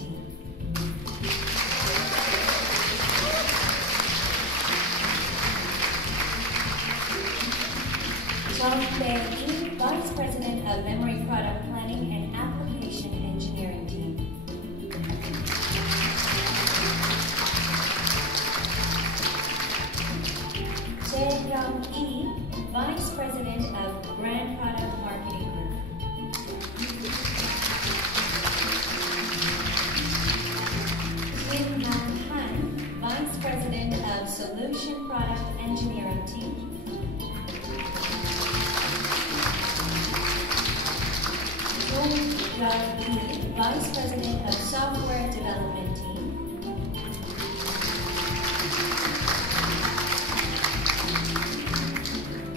team. Fragen, Vice President of Memory Product Planning and Application Engineering Team. Seinem, Vice President of Brand Product Marketing Group. Han, Vice President of Solution Product Engineering Team. Vice President of Software Development Team.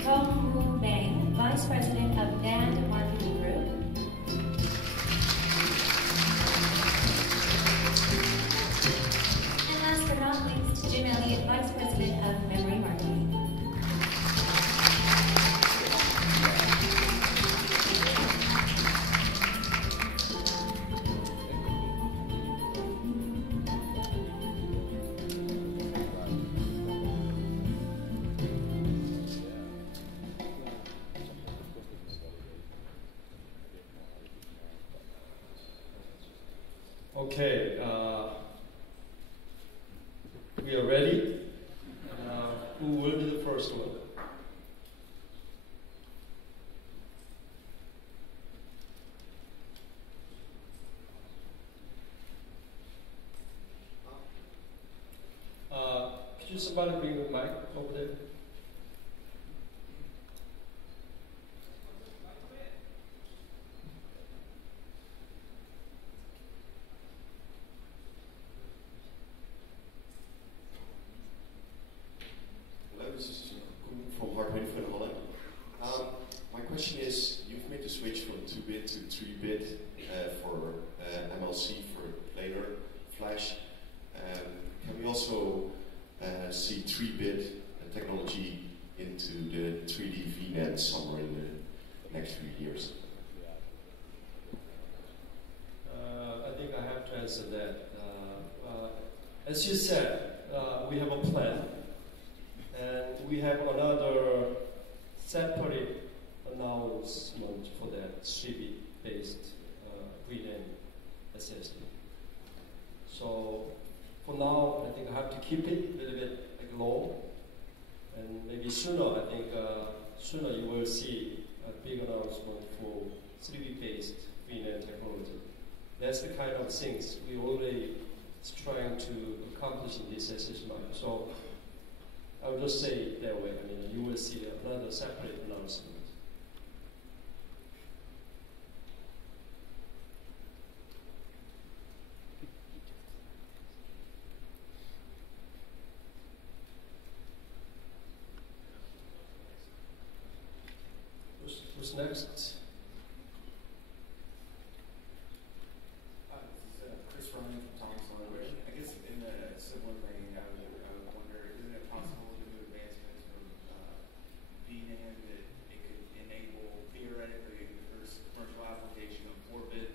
Kong Bang, Vice President of Band Marketing Group. And last but not least, Jim Elliott, Vice President of Memory Marketing. Okay, we are ready. Who will be the first one? Could you somebody bring the mic over there? My question is, you've made the switch from 2-bit to 3-bit for MLC for later flash. Can we also see 3-bit technology into the 3D VNAND somewhere in the next few years? I think I have to answer that. As you said, we have a plan, and we have another separate announcement for that 3-bit based VNAND SSD. So for now, I think I have to keep it a little bit low, and maybe sooner, I think sooner you will see a big announcement for 3-bit based VNAND technology. That's the kind of things we already trying to accomplish in this SSD market. So I would just say it that way. I mean, you will see another separate announcement. Who's next? This is Chris Ryan from Thompson. I guess in a similar vein, I would wonder, isn't it possible to do advancements from VNAND that it could enable theoretically the first commercial application of 4-bit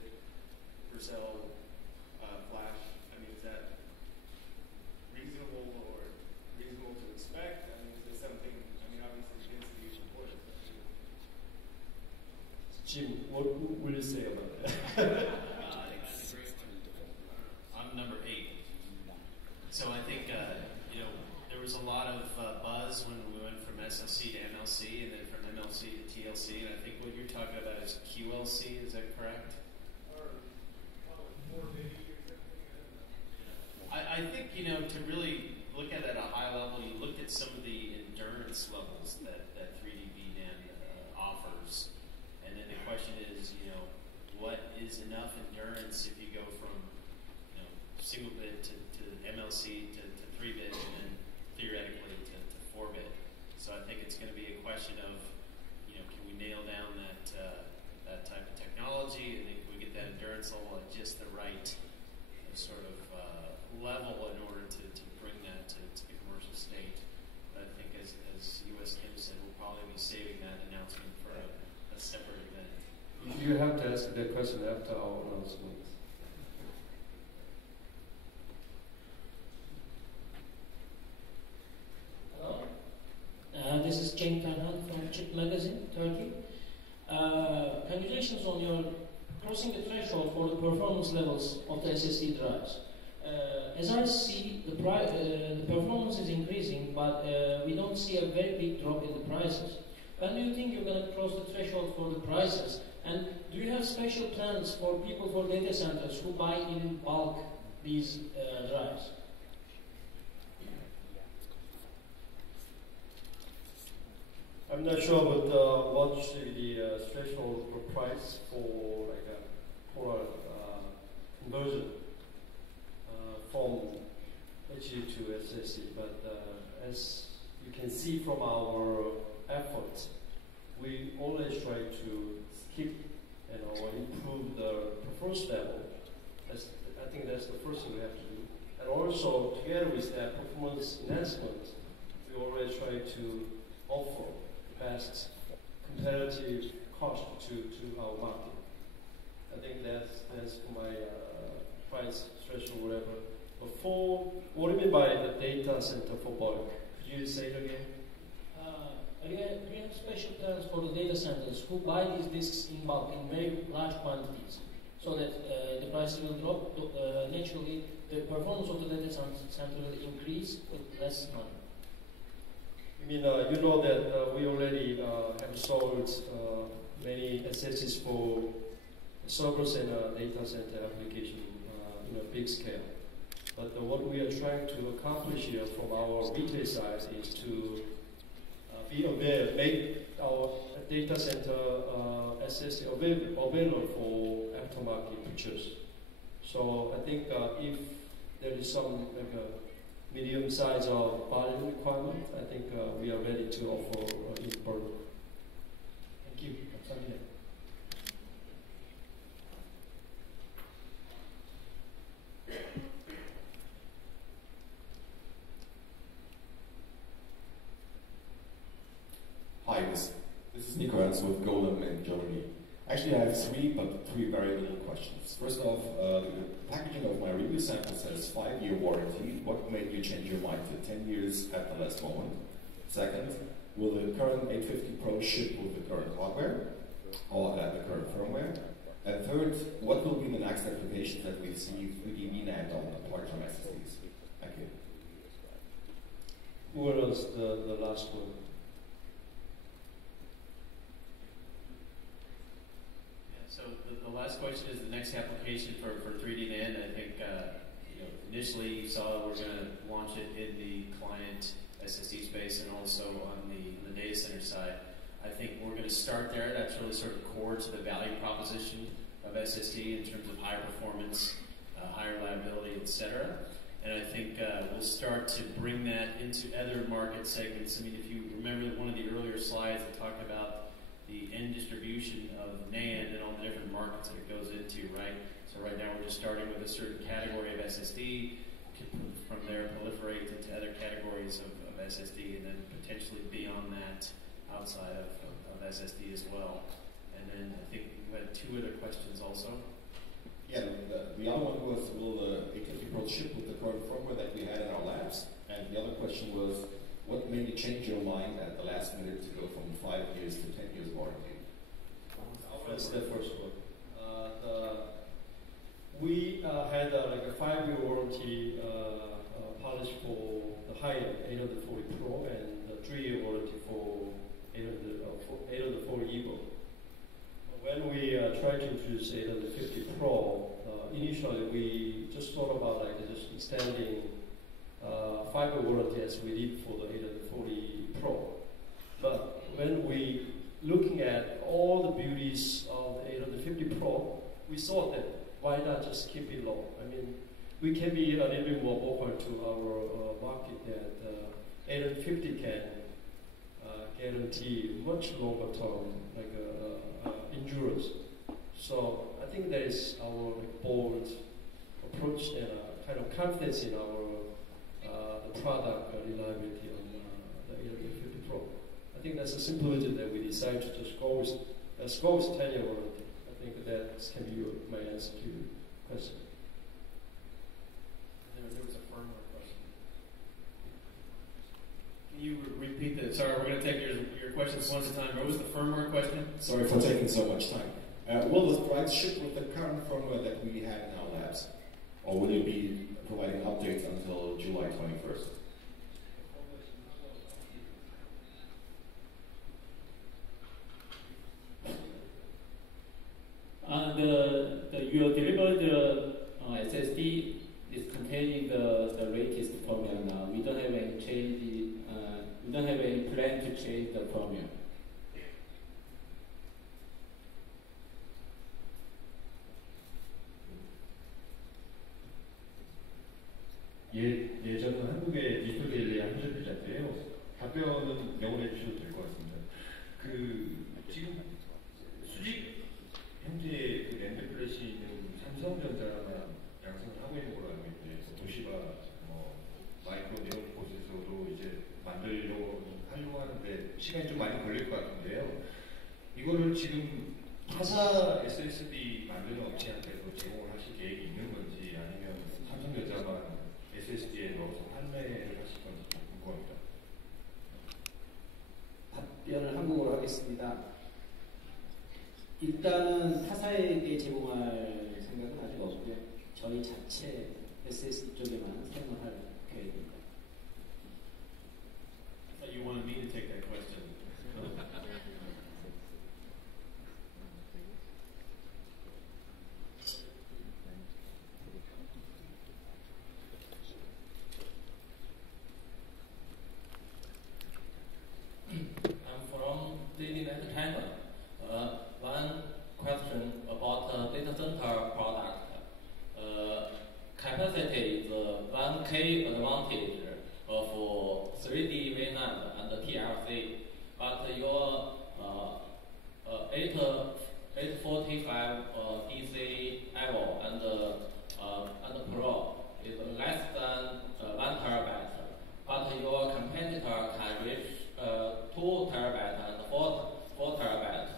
per cell flash? I mean, is that reasonable to expect? I mean, is it something? I mean, obviously density is important. Jim, what will you say about that? I'm number 8. So I think, there was a lot of buzz when we went from SLC to MLC and then from MLC to TLC. And I think what you're talking about is QLC, is that correct? I think, to really look at it at a high level, you look at some of the endurance levels that 3D VNAND offers. And then the question is, what is enough endurance if you go from, single bit to MLC to 3-bit and then theoretically to 4-bit. So I think it's going to be a question of, can we nail down that type of technology, and then can we get that endurance level at just the right sort of level in order to bring that to the commercial state. But I think as U.S. Kim said, we'll probably be saving that announcement for a separate event. You have to ask that question after our announcement. threshold for the performance levels of the SSD drives. As I see, the performance is increasing, but we don't see a very big drop in the prices. When do you think you're going to cross the threshold for the prices? And do you have special plans for people for data centers who buy in bulk these drives? I'm not sure about what should be the threshold for price for like a conversion from HDD to SSD. But as you can see from our efforts, we always try to keep, improve the performance level. I think that's the first thing we have to do. And also, together with that performance enhancement, we always try to offer best competitive cost to our market. I think that's my price threshold, whatever. But what do you mean by the data center for bulk? Could you say it again? Do you have special plans for the data centers who buy these disks in bulk in very large quantities, so that the prices will drop? Naturally, the performance of the data center will increase with less money. I mean, you know that we already have sold many SSDs for servers and data center application in a big scale. But what we are trying to accomplish here from our retail side is to be aware, make our data center SSD available for aftermarket purchase. So I think if there is some medium size of volume requirement, I think we are ready to offer in bulk. Thank you. Hi, this is Nico Ernst with Golem in Germany. Actually, I have three very little questions. First off, the packaging of my review sample says 5-year warranty. What made you change your mind to 10 years at the last moment? Second, will the current 850 Pro ship with the current hardware or at the current firmware? And third, what will be the next application that we see 3D VNAND on the part-time SSDs? Thank you. Who was the last one? So the last question is the next application for 3D NAND. I think initially you saw we're going to launch it in the client SSD space and also on the data center side. I think we're going to start there. That's really sort of core to the value proposition of SSD in terms of higher performance, higher reliability, etc. And I think we'll start to bring that into other market segments. I mean, if you remember one of the earlier slides that talked about the end distribution of NAND and all the different markets that it goes into, right? So right now we're just starting with a certain category of SSD, from there proliferate into other categories of SSD, and then potentially beyond that outside of SSD as well. And then I think we had two other questions also. Yeah, the other one was, will the 850 Pro ship with the current firmware that we had in our labs? And the other question was, what made you change your mind at the last minute to go from 5 years to 10 years warranty? That's the first one. We had like a 5-year warranty policy for the high-end 840 Pro and a 3-year warranty for 840 Evo. When we tried to introduce 850 Pro, initially we just thought about like just extending 5-year warranty as we did for the 840 Pro. But when we looking at all the beauties of the 850 Pro, we thought that why not just keep it low? I mean, we can be a little bit more open to our market that 850 can guarantee much longer term like endurance. So I think that is our bold approach and kind of confidence in our the product reliability on the 850 Pro. I think that's the simplicity that we decided to just go with 10-year warranty. I think that can be my answer to your question. And there was a firmware question. Can you repeat that? Sorry, we're going to take your questions one at a time. What was the firmware question? Sorry for taking so much time. Will the drives ship with the current firmware that we have in our labs? Or will you be providing updates until July 21st? Your delivered SSD is containing the latest firmware now. We don't have any change. We don't have any plan to change the firmware. 예전은 한국의 디지털 릴레이 한전 회사인데요. 답변은 영어로 해주셔도 될 것 같습니다. 지금 수직 현재 랜드 플래시는 삼성전자가 양성을 하고 있는 걸로 알고 있는데, 도시바, 마이크로 네온 프로세서도 이제 하려고 하는데 시간이 좀 많이 걸릴 것 같은데요. 이거를 지금 타사 SSD 만드는 업체한테도 제공을 하실 계획이 있는 건지, 아니면 삼성전자만 SSD에 넣어서 판매를 하실 건지 궁금합니다. 답변을 한국어로 하겠습니다. 일단은 타사에게 제공할 생각은 아직 없고요. 저희 자체 SSD 쪽에만 사용할 계획입니다. You wanted me to take that question. I'm from Disneyland, China. One question about data center product. Capacity is 1K advantage for 3D VNAND and TLC, but your 845 DC Evo and Pro is less than 1 terabyte, but your competitor can reach 2 terabyte and 4 terabyte.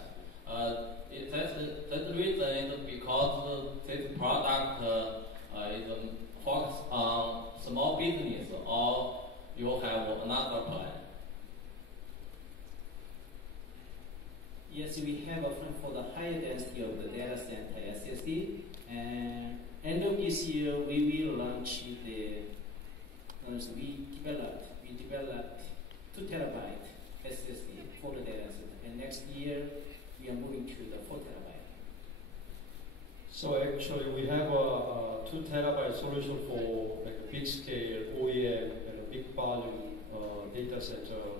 That reason is because this product is focused on small business, or you have another plan? Yes, we have a plan for the higher density of the data center SSD, and end of this year we will launch we developed 2 terabyte SSD for the data center, and next year we are moving to the 4 terabyte. So actually, we have a 2 terabyte solution for like a big scale OEM and a big volume data center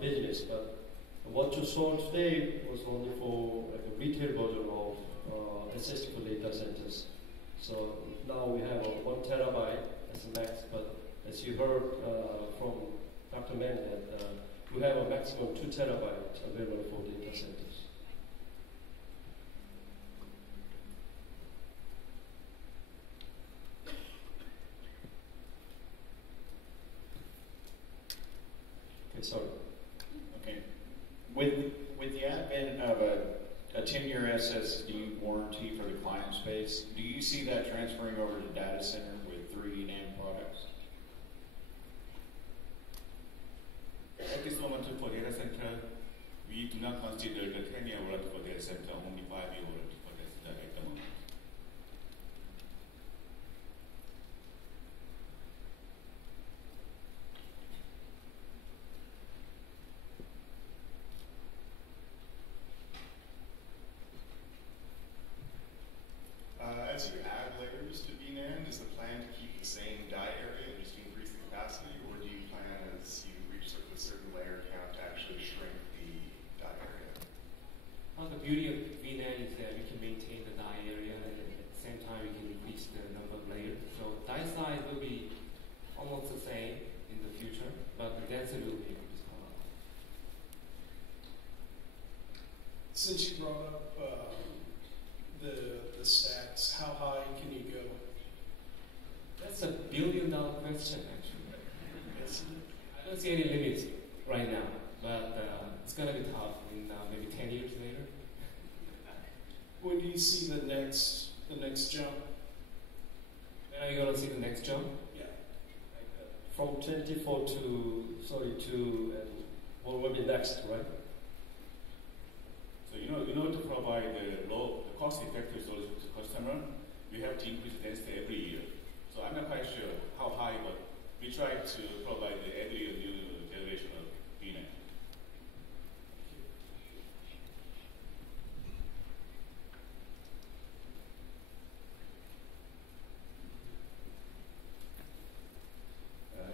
business. But what you saw today was only for like a retail version of SSD for data centers. So now we have a 1 terabyte as a max. But as you heard from Dr. Mann, that we have a maximum 2 terabyte available for data centers. Sorry. Okay. With the advent of a 10-year SSD warranty for the client space, do you see that transferring over to data center with 3D NAND products? Thank you so much for data center. We do not consider the 10-year warranty for data center, only 5-year warranty for data center at the moment. As you add layers to VNAND, is the plan to keep the same die area and just increase the capacity, or do you plan, as you reach a certain layer count, to actually shrink the die area? The beauty of VNAND is that we can maintain the die area, and at the same time we can increase the number of layers. So die size will be almost the same in the future, but the density will be increased a lot. Since you brought up the stats, how high can you go? That's a billion-dollar question, actually. I don't see any limits right now, but it's going to be tough in maybe 10 years later. When do you see the next jump? When are you going to see the next jump? Yeah. From 24 to, what will be next, right? So in order to provide the cost-effective solution to customer, we have to increase density every year. So I'm not quite sure how high, but we try to provide every year new generation of VNAND.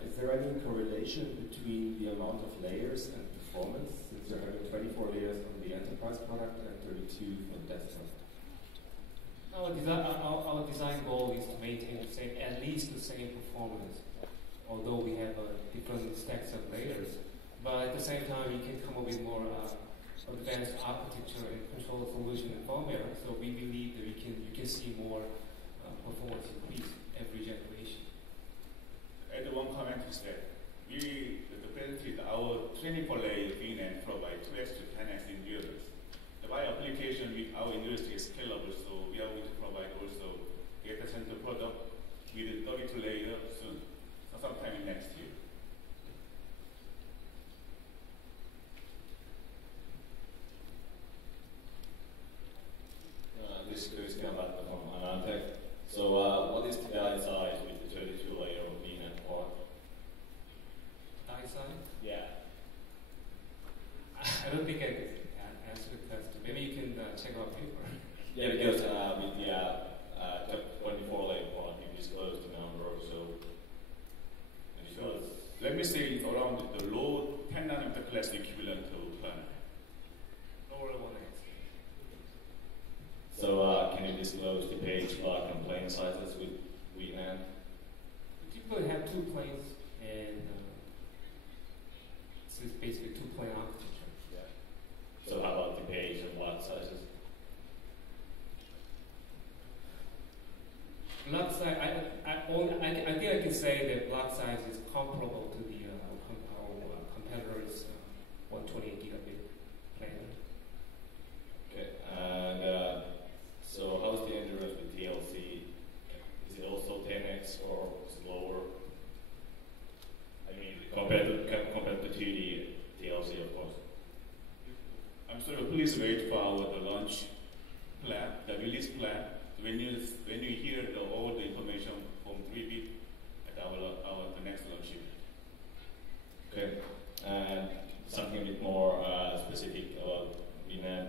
Is there any correlation between the amount of layers and performance, since you're having 24 layers on the enterprise product and 32 for desktop? Our design goal is to maintain at least the same performance, although we have different stacks of layers. But at the same time, we can come up with more advanced architecture and control solution and firmware. So we believe that you can see more performance increase every generation. And one comment is that the benefit our 24-layer VNAND provide 2x to 10x endurance. By application, our industry is scalable, so we are going to provide also data center product with 32 layers soon, so sometime next year. This is Chris Gambat from Anantech. So what is the die size with the 32-layer of VNAND part? Die size? Yeah. I don't think I could answer the question. Maybe you can check our paper. Yeah, because with the 24-layer part, you disclosed the number, so let me say it's around the low 10 nanometer class equivalent to planar. Lower 1x. So can you disclose the page block and plane sizes with VNAND? We typically have 2 planes, and so it's basically 2-plane architecture. Yeah. So how about the page and block sizes? Block size, I think I can say that block size is comparable to the our competitors' 128 gigabit planar. Okay, and so how's the endurance with TLC? Is it also 10x or is it lower? I mean, compared to 2D TLC, of course. I'm sorry, please wait for the launch plan, the release plan. When you hear all the information from 3bit at the next launch event. Okay, and something a bit more specific about VNAND.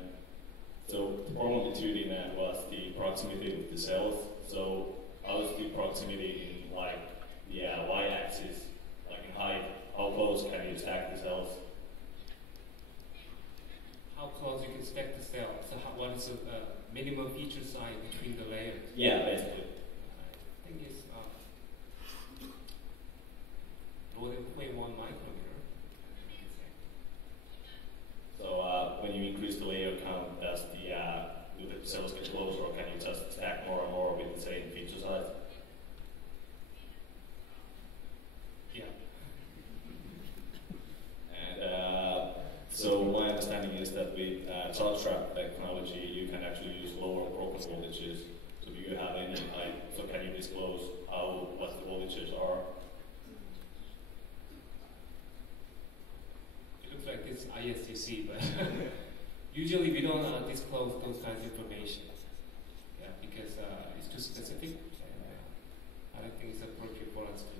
So the problem with 2D NAND was the proximity with the cells. So how's the proximity in the y-axis, like in height? How close can you stack the cells? How close you can stack the cell? So what is the minimum feature size between the layers? Yeah, basically. I think it's more than 0.1 micrometer. So when you increase the layer count, does do the cells get closer, or can you just stack more and more with the same feature size? Yeah. And so my understanding is that with charge trap technology, you can actually use lower broken voltages. So do you have any so can you disclose what the voltages are? It looks like it's ISTC, but usually we don't disclose those kinds of information. Yeah, because it's too specific, and I don't think it's appropriate for us to.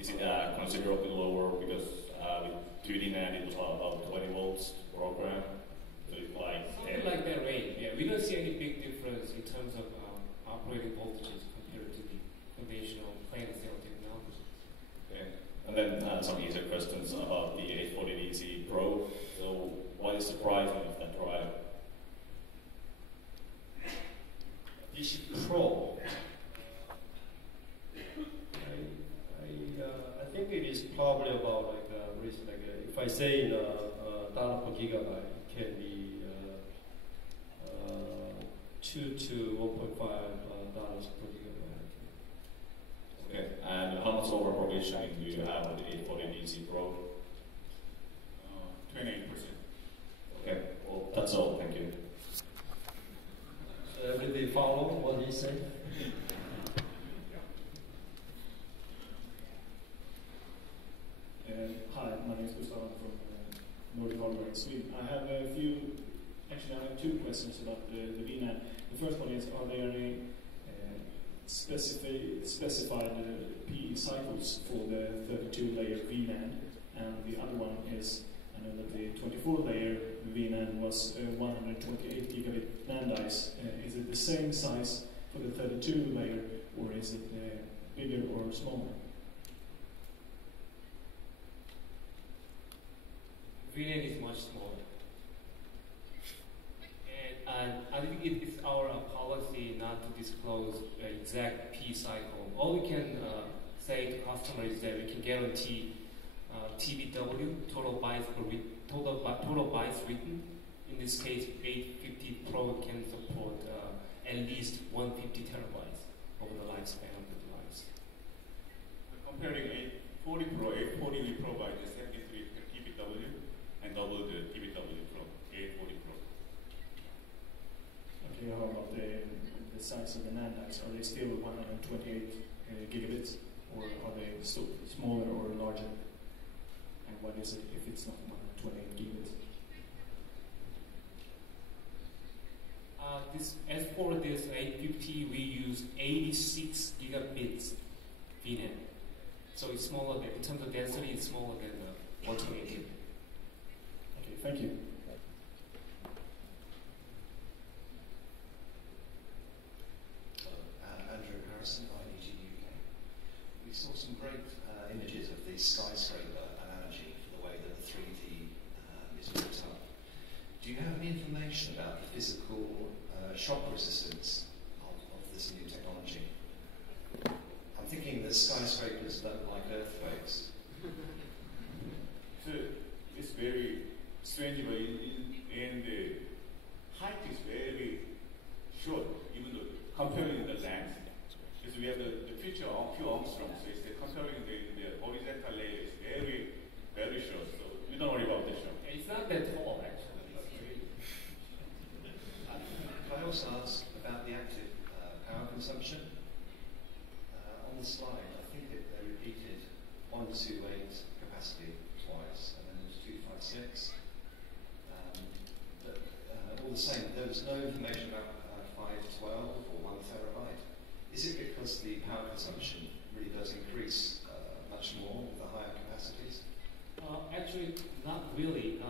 Is it considerably lower because with 2D NAND it was about 20 volts program? So it's something like that range. Yeah, we don't see any big difference in terms of operating voltages compared to the conventional planar cell technology. Okay. And then some easier questions about the 840DC Pro. So what is surprising of that drive? DC Pro. I think it is probably about if I say in dollar per gigabyte, it can be $2 to $1.5 per gigabyte. Okay, and how much over provisioning do you have with the 840DC Pro? 28%. Okay, well, that's all. Thank you. So everybody follow what he said? Hi, my name is Gustav from Nordic Hardware in Sweden. I have a few, actually specified PE cycles for the 32-layer VNAND, and the other one is, I know that the 24-layer VNAND was 128 gigabit NAND dice. Is it the same size for the 32-layer, or is it bigger or smaller? VNAND is much smaller. And I think it is our policy not to disclose the exact P cycle. All we can say to customers is that we can guarantee TBW, total bytes written. In this case, 850 Pro can support at least 150 terabytes over the lifespan of the device. Comparing 840 Pro, 840 we provide the 73 TBW and double the TBW from 840 Pro. Okay, how about the size of the NAND dice? Are they still 128 gigabits, or are they still smaller or larger? And what is it if it's not 128 gigabits? As for this 850, we use 86 gigabits VNAND. So it's smaller than, in terms of density, it's smaller than the 128. Okay, thank you. Andrew Harrison, IDG UK. We saw some great images of the skyscraper analogy for the way that the 3D is built up. Do you have any information about the physical shock resistance of this new technology? I'm thinking that skyscrapers don't like earthquakes. So it's very strange, but in the height is very short, even though comparing the length. Because we have the picture of few Armstrong, so it's comparing the horizontal layer is very, very short. So we don't worry about the short. It's not that tall, actually. Can I also ask about the active power consumption? On the slide, I think they repeated 128 capacity twice, and then there's 256. But all the same, there was no information about 512 or 1 terabyte. Is it because the power consumption really does increase much more with the higher capacities? Actually, not really.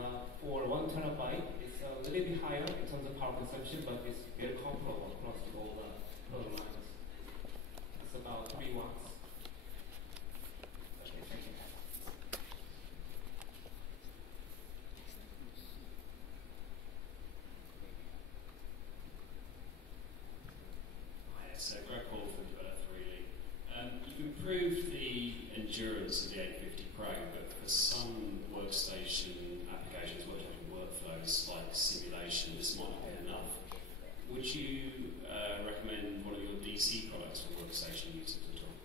For 1 terabyte, it's a little bit higher in terms of power consumption, but it's very comparable across the whole product lines. It's about 3 watts. Okay, thank you. Hi, it's Greg Paul from Develop 3D. You've improved the endurance of the 850 Pro, but for some workstation applications, workflows like simulation, this might not be enough. Would you recommend one of your DC products for workstation users at all?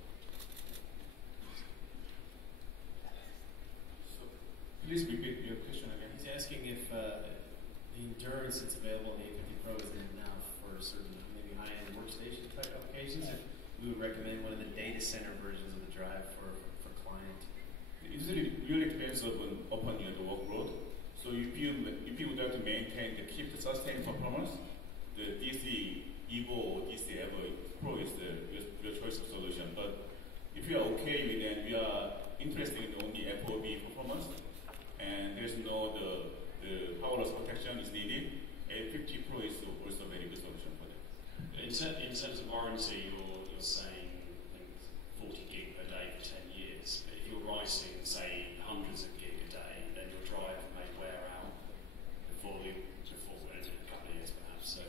So, please repeat your question again. He's asking if the endurance that's available in the 850 Pro isn't enough for certain maybe high-end workstation type applications. If we would recommend one of the data center versions of the drive for client. It really depends upon your workload. So if you would like to maintain keep the sustained performance, the DC Evo or DC Evo Pro is your choice of solution. But if you are okay with it, we are interested in only FOB performance, and there's no the power loss protection is needed. 850 Pro is also a very good solution for that. In terms of warranty, you're saying 40 gig per day for 10 years. But if you're writing, say, hundreds of gig a day, then your drive may wear out before in a couple of years, perhaps.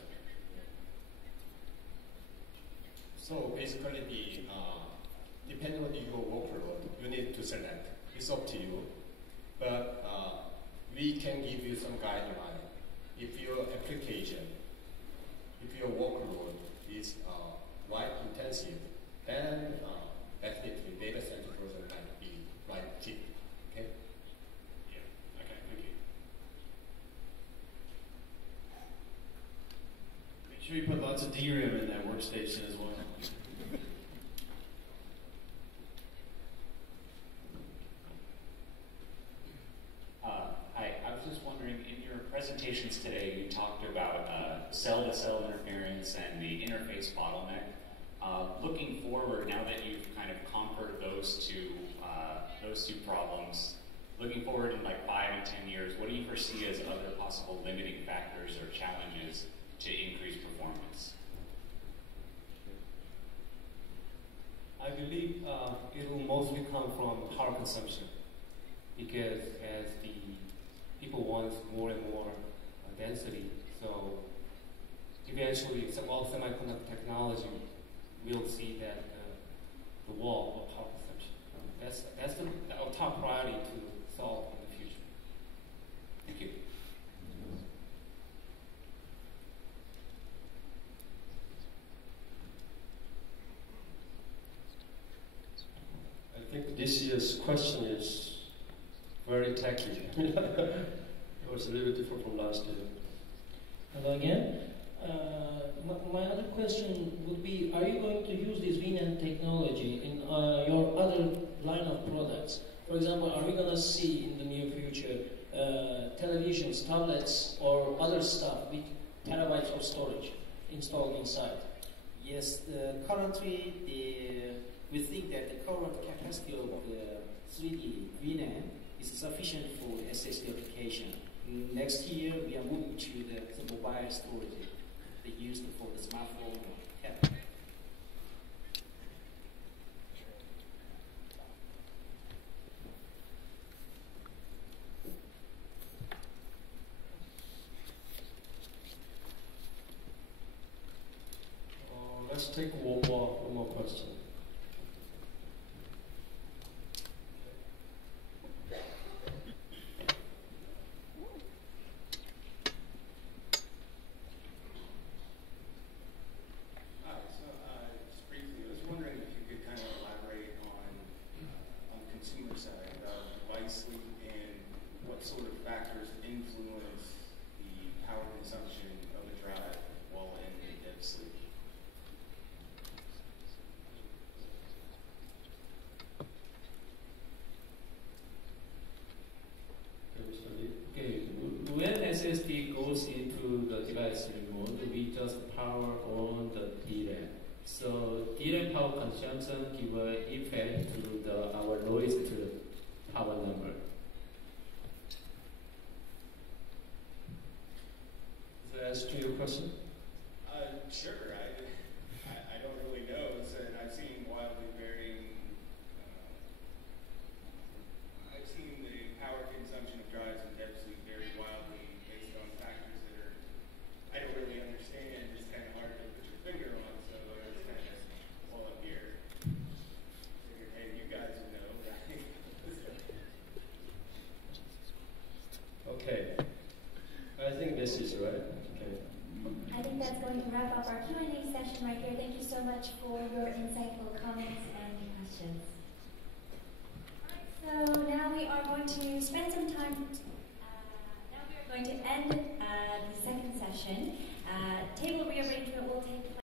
So basically, depending on your workload, you need to select. It's up to you. But we can give you some guideline. If your application, if your workload is quite intensive, then definitely data center version might be right cheap. Okay? Yeah. Okay, thank you. Make sure you put lots of DRAM in that workstation as well. Hi, I was just wondering, in your presentations today, you talked about cell-to-cell interference and the interface bottleneck. looking forward, now that you've kind of conquered those two problems, looking forward in like 5 and 10 years, what do you foresee as other possible limiting factors or challenges to increase performance? I believe it will mostly come from power consumption, because as the people want more and more density, so eventually all semiconductor technology will see that the wall of power consumption. That's our top priority to solve in the future. Thank you. I think this year's question is very techy. It was a little bit different from last year. Hello again. My other question would be, are you going to use this VNAND technology in your other line of products? For example, are we going to see in the near future televisions, tablets, or other stuff with terabytes of storage installed inside? Yes, currently we think that the current capacity of the 3D VNAND is sufficient for the SSD application. Next year, we are moving to the mobile storage they used for the smartphone or tablet. Let's take one more question. SSD goes into the device mode, we just power on the DRAM. So DRAM power consumption give an effect to our noise to the power number. Does that answer your question? Sure. I don't really know. I've seen wildly varying. I've seen the power consumption of drives and depth sleep vary wildly based on factors that I don't really understand. It's kind of hard to put your finger on, so it's kind of all up here. Figured, hey, you guys would know, right? Okay. I think this is right. Okay. I think that's going to wrap up our Q&A session right here. Thank you so much for your insightful comments.